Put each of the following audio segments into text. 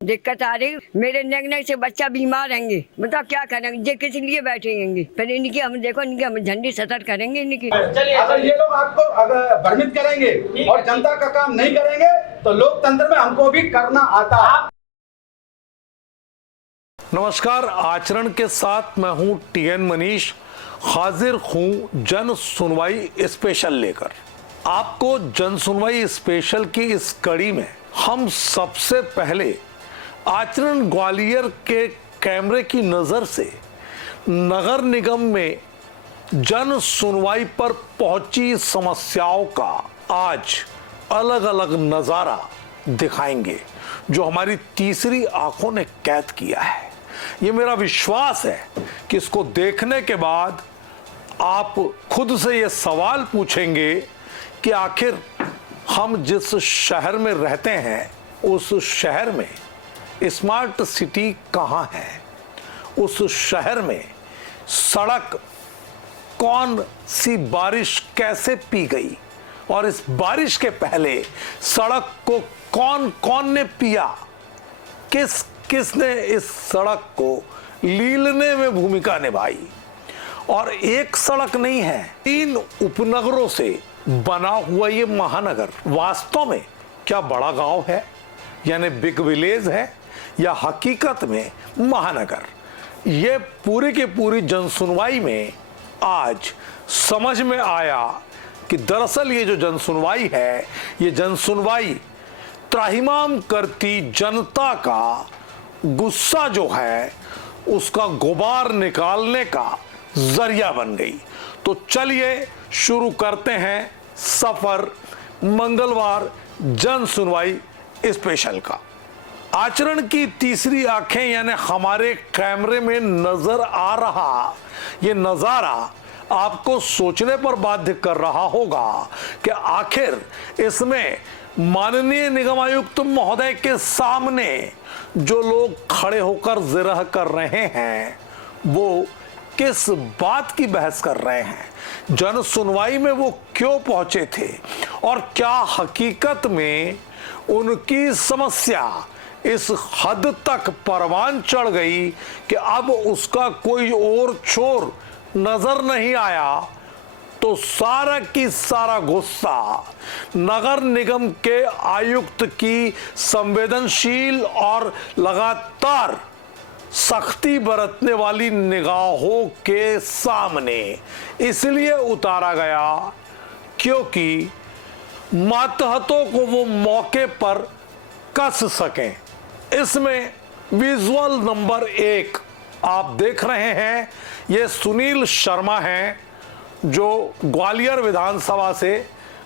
दिक्कत आ रही, मेरे नगने से बच्चा बीमार रहेंगे, बताओ क्या करेंगे, जे किस लिए बैठेंगे, फिर इनकी हम देखो, इनकी हम झंडी सतर करेंगे इनकी। अगर ये लोग आपको अगर भ्रमित करेंगे और जनता का काम नहीं करेंगे तो लोकतंत्र में हमको भी करना आता है। नमस्कार, आचरण के साथ मैं हूं टीएन मनीष, हाजिर हूं जन सुनवाई स्पेशल लेकर। आपको जन सुनवाई स्पेशल की इस कड़ी में हम सबसे पहले आचरण ग्वालियर के कैमरे की नजर से नगर निगम में जन सुनवाई पर पहुंची समस्याओं का आज अलग अलग नजारा दिखाएंगे, जो हमारी तीसरी आंखों ने कैद किया है। ये मेरा विश्वास है कि इसको देखने के बाद आप खुद से ये सवाल पूछेंगे कि आखिर हम जिस शहर में रहते हैं उस शहर में स्मार्ट सिटी कहाँ है, उस शहर में सड़क कौन सी बारिश कैसे पी गई, और इस बारिश के पहले सड़क को कौन कौन ने पिया, किसने इस सड़क को लीलने में भूमिका निभाई। और एक सड़क नहीं है, 3 उपनगरों से बना हुआ ये महानगर वास्तव में क्या बड़ा गांव है, यानी बिग विलेज है, या हकीकत में महानगर। ये पूरी की पूरी जनसुनवाई में आज समझ में आया कि दरअसल ये जो जनसुनवाई है, ये जनसुनवाई त्राहिमाम करती जनता का गुस्सा जो है उसका गुबार निकालने का जरिया बन गई। तो चलिए शुरू करते हैं सफर मंगलवार जन सुनवाई स्पेशल का। आचरण की तीसरी आंखें यानी हमारे कैमरे में नजर आ रहा ये नजारा आपको सोचने पर बाध्य कर रहा होगा कि आखिर इसमें माननीय निगम आयुक्त महोदय के सामने जो लोग खड़े होकर जिरह कर रहे हैं वो किस बात की बहस कर रहे हैं, जन सुनवाई में वो क्यों पहुंचे थे, और क्या हकीकत में उनकी समस्या इस हद तक परवान चढ़ गई कि अब उसका कोई और छोर नजर नहीं आया। तो सारा की सारा गुस्सा नगर निगम के आयुक्त की संवेदनशील और लगातार सख्ती बरतने वाली निगाहों के सामने इसलिए उतारा गया क्योंकि मातहतों को वो मौके पर कस सकें। इसमें विजुअल नंबर 1 आप देख रहे हैं, ये सुनील शर्मा हैं जो ग्वालियर विधानसभा से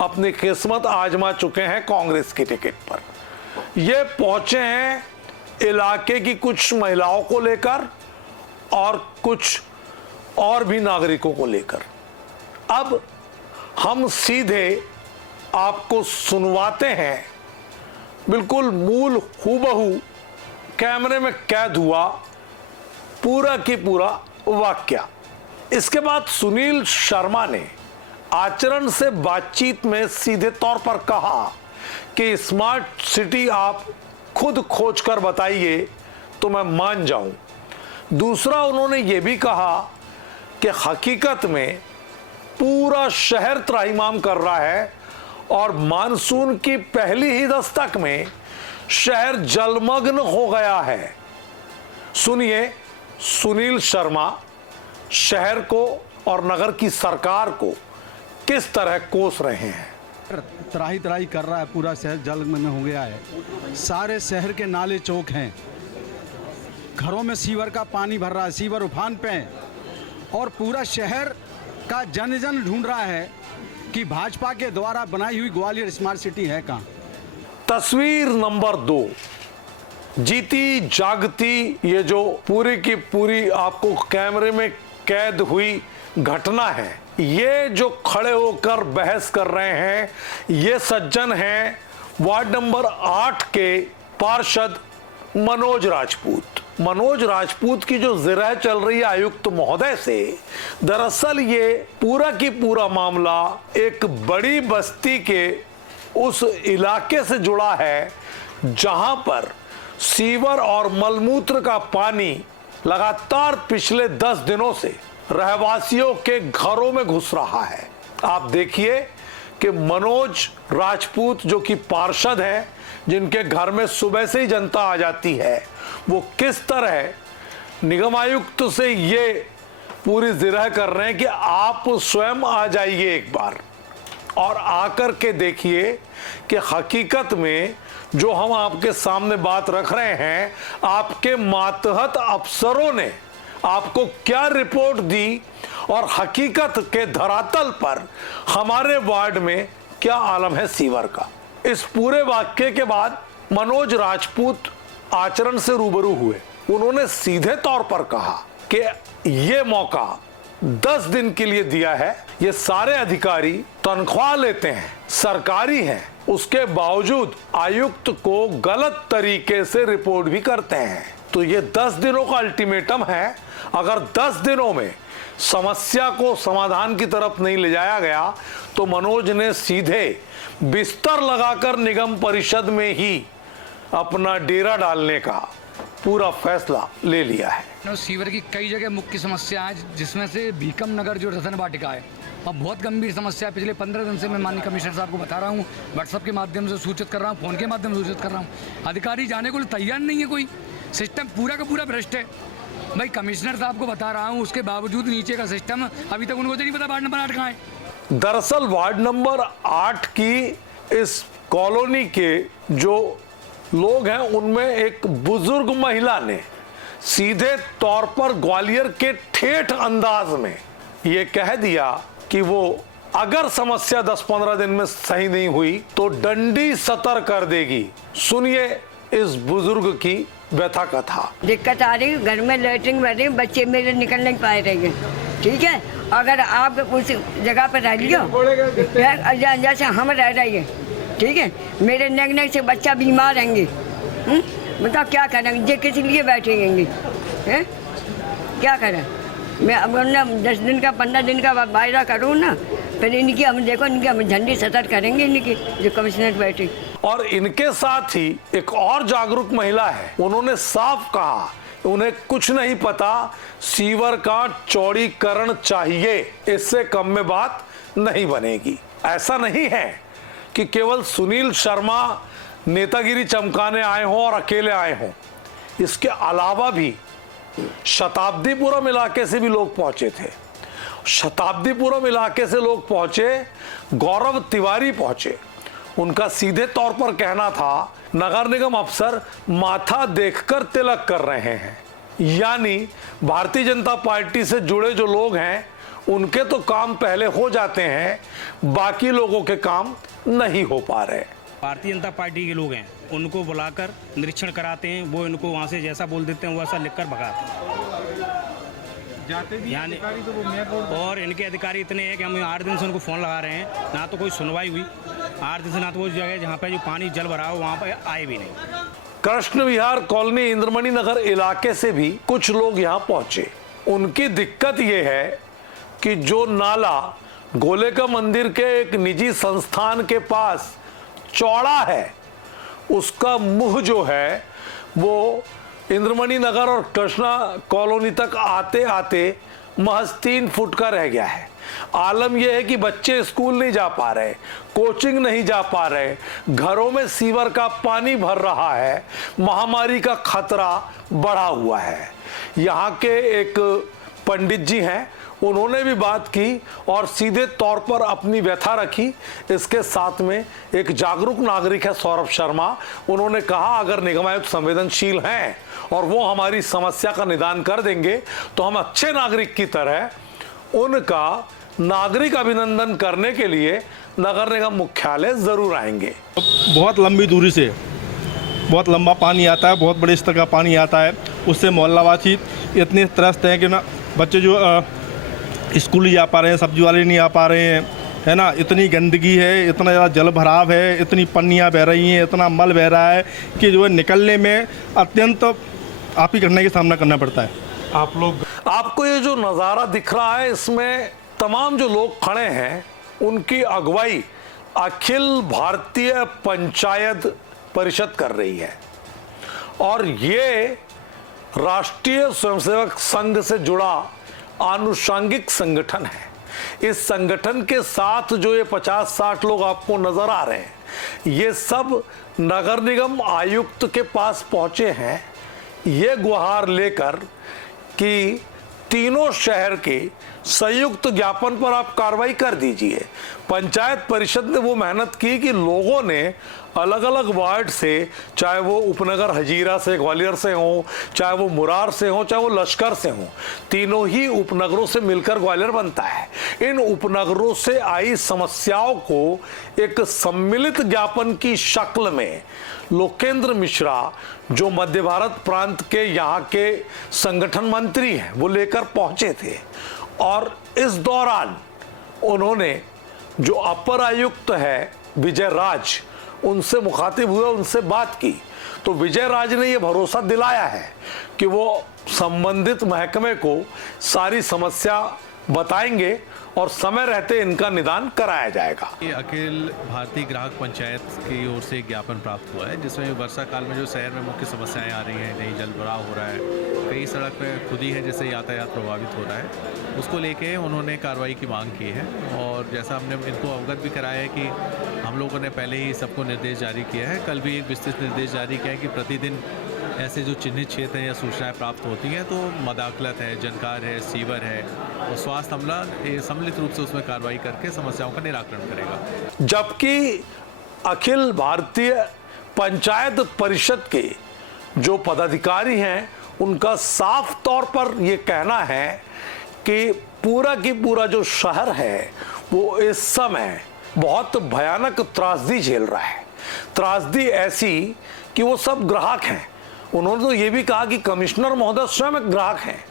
अपनी किस्मत आजमा चुके हैं कांग्रेस की टिकट पर। ये पहुंचे हैं इलाके की कुछ महिलाओं को लेकर और कुछ और भी नागरिकों को लेकर। अब हम सीधे आपको सुनवाते हैं बिल्कुल मूल हूबहू कैमरे में कैद हुआ पूरा की पूरा वाक्या। इसके बाद सुनील शर्मा ने आचरण से बातचीत में सीधे तौर पर कहा कि स्मार्ट सिटी आप खुद खोज कर बताइए तो मैं मान जाऊं। दूसरा, उन्होंने ये भी कहा कि हकीकत में पूरा शहर त्राहिमाम कर रहा है और मानसून की पहली ही दस्तक में शहर जलमग्न हो गया है। सुनिए सुनील शर्मा शहर को और नगर की सरकार को किस तरह कोस रहे हैं। त्राही त्राही कर रहा है, पूरा शहर जलमग्न हो गया है। सारे शहर के नाले चौक हैं, घरों में सीवर का पानी भर रहा है, सीवर उफान पे है, और पूरा शहर का जन जन ढूंढ रहा है कि भाजपा के द्वारा बनाई हुई ग्वालियर स्मार्ट सिटी है कहाँ। तस्वीर नंबर 2, जीती जागती ये जो पूरी की पूरी आपको कैमरे में कैद हुई घटना है। ये जो खड़े होकर बहस कर रहे हैं ये सज्जन हैं वार्ड नंबर 8 के पार्षद मनोज राजपूत। मनोज राजपूत की जो जिरह चल रही है आयुक्त महोदय से, दरअसल ये पूरा की पूरा मामला एक बड़ी बस्ती के उस इलाके से जुड़ा है जहां पर सीवर और मलमूत्र का पानी लगातार पिछले 10 दिनों से रहवासियों के घरों में घुस रहा है। आप देखिए कि मनोज राजपूत जो कि पार्षद है, जिनके घर में सुबह से ही जनता आ जाती है, वो किस तरह निगम आयुक्त से ये पूरी जिरह कर रहे हैं कि आप स्वयं आ जाइए एक बार और आकर के देखिए कि हकीकत में जो हम आपके सामने बात रख रहे हैं, आपके मातहत अफसरों ने आपको क्या रिपोर्ट दी और हकीकत के धरातल पर हमारे वार्ड में क्या आलम है सीवर का। इस पूरे वाक्य के बाद मनोज राजपूत आचरण से रूबरू हुए। उन्होंने सीधे तौर पर कहा कि ये मौका 10 दिन के लिए दिया है। ये सारे अधिकारी तनख्वाह लेते हैं, सरकारी हैं, उसके बावजूद आयुक्त को गलत तरीके से रिपोर्ट भी करते हैं। तो ये 10 दिनों का अल्टीमेटम है। अगर 10 दिनों में समस्या को समाधान की तरफ नहीं ले जाया गया तो मनोज ने सीधे बिस्तर लगाकर निगम परिषद में ही अपना डेरा डालने का पूरा फैसला ले लिया है। सीवर की कई जगह मुख्य समस्या है, जिसमें से भीकम नगर जो रतन वाटिका है, अब बहुत गंभीर समस्या है। पिछले 15 दिन से मैं माननीय कमिश्नर साहब को बता रहा हूँ, व्हाट्सएप के माध्यम से सूचित कर रहा हूँ, फोन के माध्यम से सूचित कर रहा हूँ। अधिकारी जाने को तैयार नहीं है, कोई सिस्टम पूरा का पूरा भ्रष्ट है। भाई कमिश्नर साहब को बता रहा हूँ, उसके बावजूद नीचे का सिस्टम अभी तक उनको तो नहीं पता वार्ड नंबर 8 कहाँ है। दरअसल वार्ड नंबर 8 की इस कॉलोनी के जो लोग हैं, उनमें एक बुजुर्ग महिला ने सीधे तौर पर ग्वालियर के ठेठ अंदाज में ये कह दिया कि वो अगर समस्या 10-15 दिन में सही नहीं हुई तो डंडी सतर कर देगी। सुनिए इस बुजुर्ग की व्यथा कथा। दिक्कत आ रही, घर में लेटरिन बह रही, बच्चे मेरे निकल नहीं पाए रहेंगे। ठीक है, अगर आप उस जगह पर रह लियो, जैसे हम रह रही है, ठीक है, मेरे नगने से बच्चा बीमार रहेंगे, बताओ क्या करेंगे? जे किस लिए बैठेंगे हैं? क्या करें? मैं अब ना 10 दिन का 15 दिन का वायदा करूँ ना, फिर इनकी हम देखो, इनकी हम झंडी सतर करेंगे, इनकी जो कमिश्नर बैठे। और इनके साथ ही एक और जागरूक महिला है, उन्होंने साफ कहा उन्हें कुछ नहीं पता, सीवर का चौड़ीकरण चाहिए, इससे कम में बात नहीं बनेगी। ऐसा नहीं है कि केवल सुनील शर्मा नेतागिरी चमकाने आए हों और अकेले आए हों, इसके अलावा भी शताब्दीपुरम इलाके से भी लोग पहुंचे थे। शताब्दीपुरम इलाके से लोग पहुंचे, गौरव तिवारी पहुंचे। उनका सीधे तौर पर कहना था, नगर निगम अफसर माथा देखकर तिलक कर रहे हैं, यानी भारतीय जनता पार्टी से जुड़े जो लोग हैं उनके तो काम पहले हो जाते हैं, बाकी लोगों के काम नहीं हो पा रहे। भारतीय जनता पार्टी के लोग हैं, उनको बुलाकर निरीक्षण कराते हैं, वो इनको वहाँ से जैसा बोल देते हैं वैसा लिखकर भगाते हैं। यानी तो वो और इनके अधिकारी इतने हैं कि हम 8 दिन से उनको फ़ोन लगा रहे हैं, ना तो कोई सुनवाई हुई 8 दिन से, ना तो वो जगह जहाँ पे जो पानी जल भरा हो वहाँ पे आए भी नहीं। कृष्ण विहार कॉलोनी इंद्रमणि नगर इलाके से भी कुछ लोग यहाँ पहुंचे। उनकी दिक्कत ये है कि जो नाला गोलेका मंदिर के एक निजी संस्थान के पास चौड़ा है, उसका मुंह जो है वो इंद्रमणि नगर और कृष्णा कॉलोनी तक आते आते महज 3 फुट का रह गया है। आलम यह है कि बच्चे स्कूल नहीं जा पा रहे, कोचिंग नहीं जा पा रहे, घरों में सीवर का पानी भर रहा है, महामारी का खतरा बढ़ा हुआ है। यहाँ के एक पंडित जी हैं, उन्होंने भी बात की और सीधे तौर पर अपनी व्यथा रखी। इसके साथ में एक जागरूक नागरिक है सौरभ शर्मा, उन्होंने कहा अगर निगम आयुक्त संवेदनशील हैं और वो हमारी समस्या का निदान कर देंगे तो हम अच्छे नागरिक की तरह उनका नागरिक अभिनंदन करने के लिए नगर निगम मुख्यालय जरूर आएंगे। बहुत लंबी दूरी से बहुत लंबा पानी आता है, बहुत बड़े स्तर का पानी आता है, उससे मोहल्लावासी इतने त्रस्त हैं कि ना बच्चे जो स्कूल नहीं जा पा रहे हैं, सब्जी वाले नहीं आ पा रहे हैं, है ना। इतनी गंदगी है, इतना ज़्यादा जल भराव है, इतनी पन्नियाँ बह रही हैं, इतना मल बह रहा है कि जो है निकलने में अत्यंत आप ही करने का सामना करना पड़ता है। आपको ये जो नज़ारा दिख रहा है, इसमें तमाम जो लोग खड़े हैं उनकी अगुवाई अखिल भारतीय पंचायत परिषद कर रही है और ये राष्ट्रीय स्वयंसेवक संघ से जुड़ा आनुषंगिक संगठन है। इस संगठन के साथ जो ये 50-60 लोग आपको नजर आ रहे हैं, ये सब नगर निगम आयुक्त के पास पहुंचे हैं ये गुहार लेकर कि तीनों शहर के संयुक्त ज्ञापन पर आप कार्रवाई कर दीजिए। पंचायत परिषद ने वो मेहनत की कि लोगों ने अलग अलग वार्ड से, चाहे वो उपनगर हजीरा से, ग्वालियर से हो, चाहे वो मुरार से हो, चाहे वो लश्कर से हो, तीनों ही उपनगरों से मिलकर ग्वालियर बनता है। इन उपनगरों से आई समस्याओं को एक सम्मिलित ज्ञापन की शक्ल में लोकेंद्र मिश्रा, जो मध्य भारत प्रांत के यहाँ के संगठन मंत्री हैं, वो लेकर पहुंचे थे। और इस दौरान उन्होंने जो अपर आयुक्त है विजय राज, उनसे मुखातिब हुए, उनसे बात की, तो विजय राज ने ये भरोसा दिलाया है कि वो संबंधित महकमे को सारी समस्या बताएंगे और समय रहते इनका निदान कराया जाएगा। ये अखिल भारतीय ग्राहक पंचायत की ओर से एक ज्ञापन प्राप्त हुआ है, जिसमें वर्षा काल में जो शहर में मुख्य समस्याएं आ रही हैं, कहीं जल भराव हो रहा है, कई सड़क पे खुदी है जिससे यातायात प्रभावित हो रहा है, उसको लेके उन्होंने कार्रवाई की मांग की है। और जैसा हमने इनको अवगत भी कराया है कि हम लोगों ने पहले ही सबको निर्देश जारी किया है, कल भी एक विस्तृत निर्देश जारी किया है कि प्रतिदिन ऐसे जो चिन्हित क्षेत्र हैं या सूचनाएं प्राप्त होती हैं तो मदाखलत है, जनकार है, सीवर है और स्वास्थ्य अमला सम्मिलित रूप से उसमें कार्रवाई करके समस्याओं का निराकरण करेगा। जबकि अखिल भारतीय पंचायत परिषद के जो पदाधिकारी हैं, उनका साफ तौर पर यह कहना है कि पूरा की पूरा जो शहर है वो इस समय बहुत भयानक त्रासदी झेल रहा है। त्रासदी ऐसी कि वो सब ग्राहक हैं। उन्होंने तो ये भी कहा कि कमिश्नर महोदय स्वयं एक ग्राहक हैं,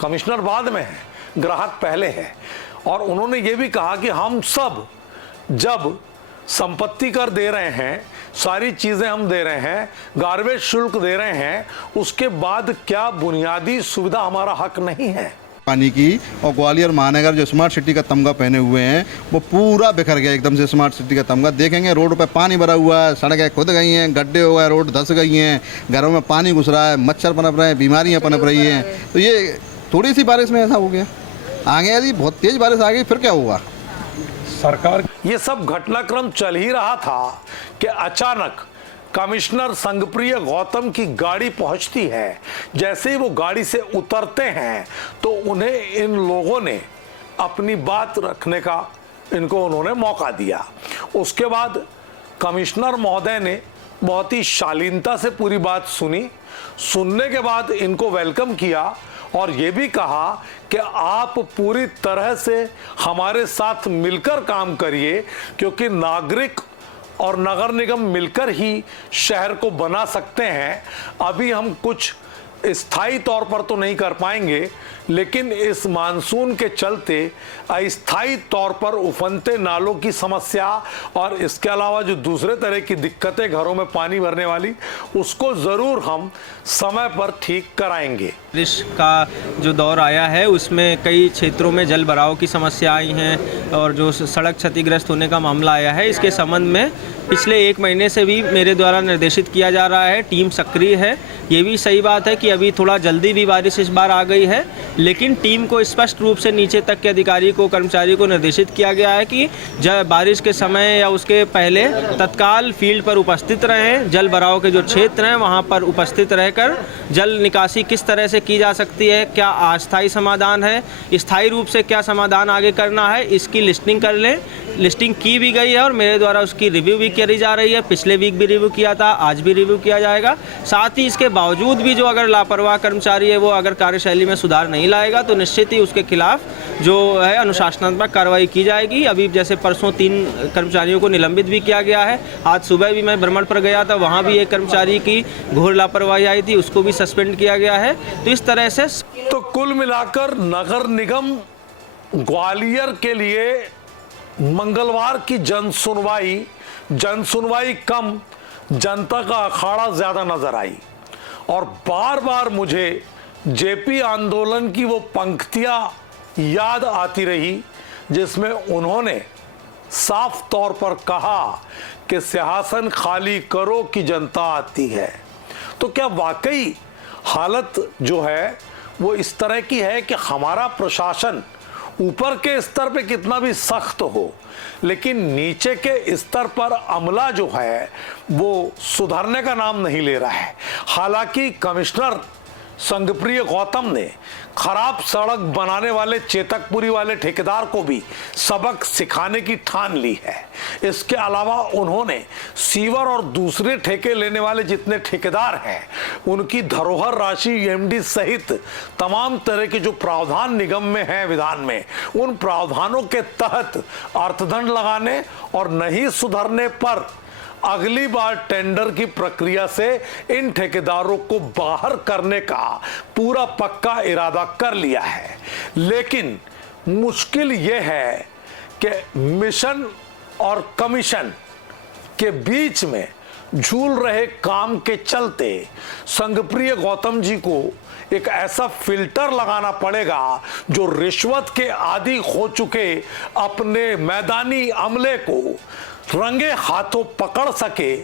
कमिश्नर बाद में है, ग्राहक पहले है। और उन्होंने ये भी कहा कि हम सब जब संपत्ति कर दे रहे हैं, सारी चीजें हम दे रहे हैं, गार्बेज शुल्क दे रहे हैं, उसके बाद क्या बुनियादी सुविधा हमारा हक नहीं है? पानी की। और ग्वालियर महानगर जो स्मार्ट सिटी का तमगा पहने हुए हैं वो पूरा बिखर गया एकदम से। स्मार्ट सिटी का तमगा देखेंगे, रोड पे पानी भरा हुआ है, सड़कें खुद गई हैं, गड्ढे हो गए, रोड धंस गई हैं, घरों में पानी घुस रहा है, मच्छर पनप रहे हैं, बीमारियां पनप रही हैं। तो ये थोड़ी सी बारिश में ऐसा हो गया। आगे यदि बहुत तेज बारिश आ गई फिर क्या होगा? सरकार, ये सब घटनाक्रम चल ही रहा था कि अचानक कमिश्नर संघप्रिय गौतम की गाड़ी पहुंचती है। जैसे ही वो गाड़ी से उतरते हैं तो उन्हें इन लोगों ने अपनी बात रखने का उन्होंने मौका दिया। उसके बाद कमिश्नर महोदय ने बहुत ही शालीनता से पूरी बात सुनी। सुनने के बाद इनको वेलकम किया और ये भी कहा कि आप पूरी तरह से हमारे साथ मिलकर काम करिए, क्योंकि नागरिक और नगर निगम मिलकर ही शहर को बना सकते हैं। अभी हम कुछ स्थायी तौर पर तो नहीं कर पाएंगे, लेकिन इस मानसून के चलते अस्थायी तौर पर उफनते नालों की समस्या और इसके अलावा जो दूसरे तरह की दिक्कतें घरों में पानी भरने वाली, उसको ज़रूर हम समय पर ठीक कराएंगे। बारिश का जो दौर आया है उसमें कई क्षेत्रों में जल भराव की समस्या आई हैं और जो सड़क क्षतिग्रस्त होने का मामला आया है, इसके संबंध में पिछले 1 महीने से भी मेरे द्वारा निर्देशित किया जा रहा है। टीम सक्रिय है। ये भी सही बात है कि अभी थोड़ा जल्दी भी बारिश इस बार आ गई है, लेकिन टीम को स्पष्ट रूप से नीचे तक के अधिकारी को, कर्मचारी को निर्देशित किया गया है कि जब बारिश के समय या उसके पहले तत्काल फील्ड पर उपस्थित रहें। जल भराव के जो क्षेत्र हैं वहाँ पर उपस्थित रहकर जल निकासी किस तरह से की जा सकती है, क्या अस्थायी समाधान है, स्थायी रूप से क्या समाधान आगे करना है, इसकी लिस्टिंग कर लें। लिस्टिंग की भी गई है और मेरे द्वारा उसकी रिव्यू भी करी जा रही है। पिछले वीक भी रिव्यू किया था, आज भी रिव्यू किया जाएगा। साथ ही इसके बावजूद भी जो अगर लापरवाह कर्मचारी है वो अगर कार्यशैली में सुधार नहीं लाएगा तो निश्चित ही उसके खिलाफ जो है अनुशासनात्मक कार्रवाई की जाएगी। अभी जैसे परसों 3 कर्मचारियों को निलंबित भी किया गया है। आज सुबह भी मैं भ्रमण पर गया था, वहाँ भी एक कर्मचारी की घोर लापरवाही आई थी, उसको भी सस्पेंड किया गया है। तो इस तरह से तो कुल मिलाकर नगर निगम ग्वालियर के लिए मंगलवार की जन सुनवाई कम, जनता का अखाड़ा ज्यादा नजर आई। और बार बार मुझे जेपी आंदोलन की वो पंक्तियां याद आती रही जिसमें उन्होंने साफ तौर पर कहा कि सिंहासन खाली करो कि जनता आती है। तो क्या वाकई हालत जो है वो इस तरह की है कि हमारा प्रशासन ऊपर के स्तर पे कितना भी सख्त हो, लेकिन नीचे के स्तर पर अमला जो है वो सुधरने का नाम नहीं ले रहा है। हालांकि कमिश्नर संगप्रिय गौतम ने खराब सड़क बनाने वाले चेतकपुरी वाले ठेकेदार को भी सबक सिखाने की ठान ली है। इसके अलावा उन्होंने सीवर और दूसरे ठेके लेने वाले जितने ठेकेदार हैं उनकी धरोहर राशि एमडी सहित तमाम तरह के जो प्रावधान निगम में हैं विधान में, उन प्रावधानों के तहत अर्थदंड लगाने और नहीं सुधरने पर अगली बार टेंडर की प्रक्रिया से इन ठेकेदारों को बाहर करने का पूरा पक्का इरादा कर लिया है। लेकिन मुश्किल यह है कि मिशन और कमीशन के बीच में झूल रहे काम के चलते संगप्रिय गौतम जी को एक ऐसा फिल्टर लगाना पड़ेगा जो रिश्वत के आदी हो चुके अपने मैदानी अमले को रंगे हाथों पकड़ सके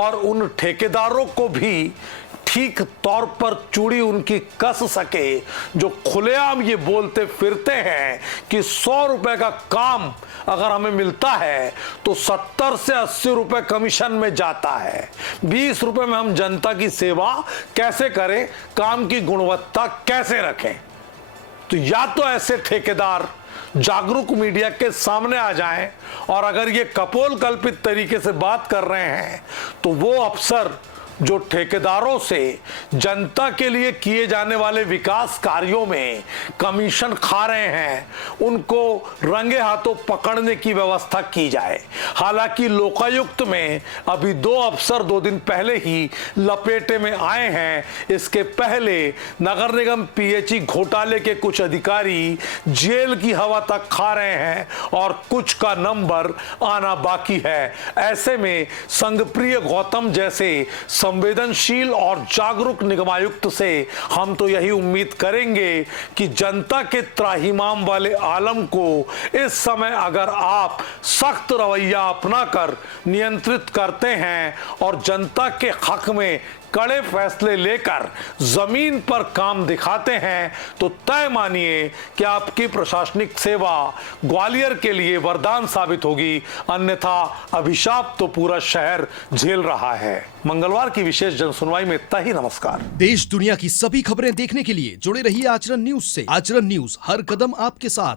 और उन ठेकेदारों को भी ठीक तौर पर चूड़ी उनकी कस सके जो खुलेआम ये बोलते फिरते हैं कि 100 रुपए का काम अगर हमें मिलता है तो 70 से 80 रुपए कमीशन में जाता है। 20 रुपए में हम जनता की सेवा कैसे करें, काम की गुणवत्ता कैसे रखें। तो या तो ऐसे ठेकेदार जागरूक मीडिया के सामने आ जाएं और अगर ये कपोल कल्पित तरीके से बात कर रहे हैं तो वो अफसर जो ठेकेदारों से जनता के लिए किए जाने वाले विकास कार्यों में कमीशन खा रहे हैं उनको रंगे हाथों पकड़ने की व्यवस्था की जाए। हालांकि लोकायुक्त में अभी 2 अफसर 2 दिन पहले ही लपेटे में आए हैं। इसके पहले नगर निगम पीएचई घोटाले के कुछ अधिकारी जेल की हवा तक खा रहे हैं और कुछ का नंबर आना बाकी है। ऐसे में संगप्रिय गौतम जैसे संवेदनशील और जागरूक निगमायुक्त से हम तो यही उम्मीद करेंगे कि जनता के त्राहिमाम वाले आलम को इस समय अगर आप सख्त रवैया अपनाकर नियंत्रित करते हैं और जनता के हक में कड़े फैसले लेकर जमीन पर काम दिखाते हैं तो तय मानिए कि आपकी प्रशासनिक सेवा ग्वालियर के लिए वरदान साबित होगी, अन्यथा अभिशाप तो पूरा शहर झेल रहा है। मंगलवार की विशेष जनसुनवाई में इतना ही। नमस्कार। देश दुनिया की सभी खबरें देखने के लिए जुड़े रहिए आचरण न्यूज से। आचरण न्यूज, हर कदम आपके साथ।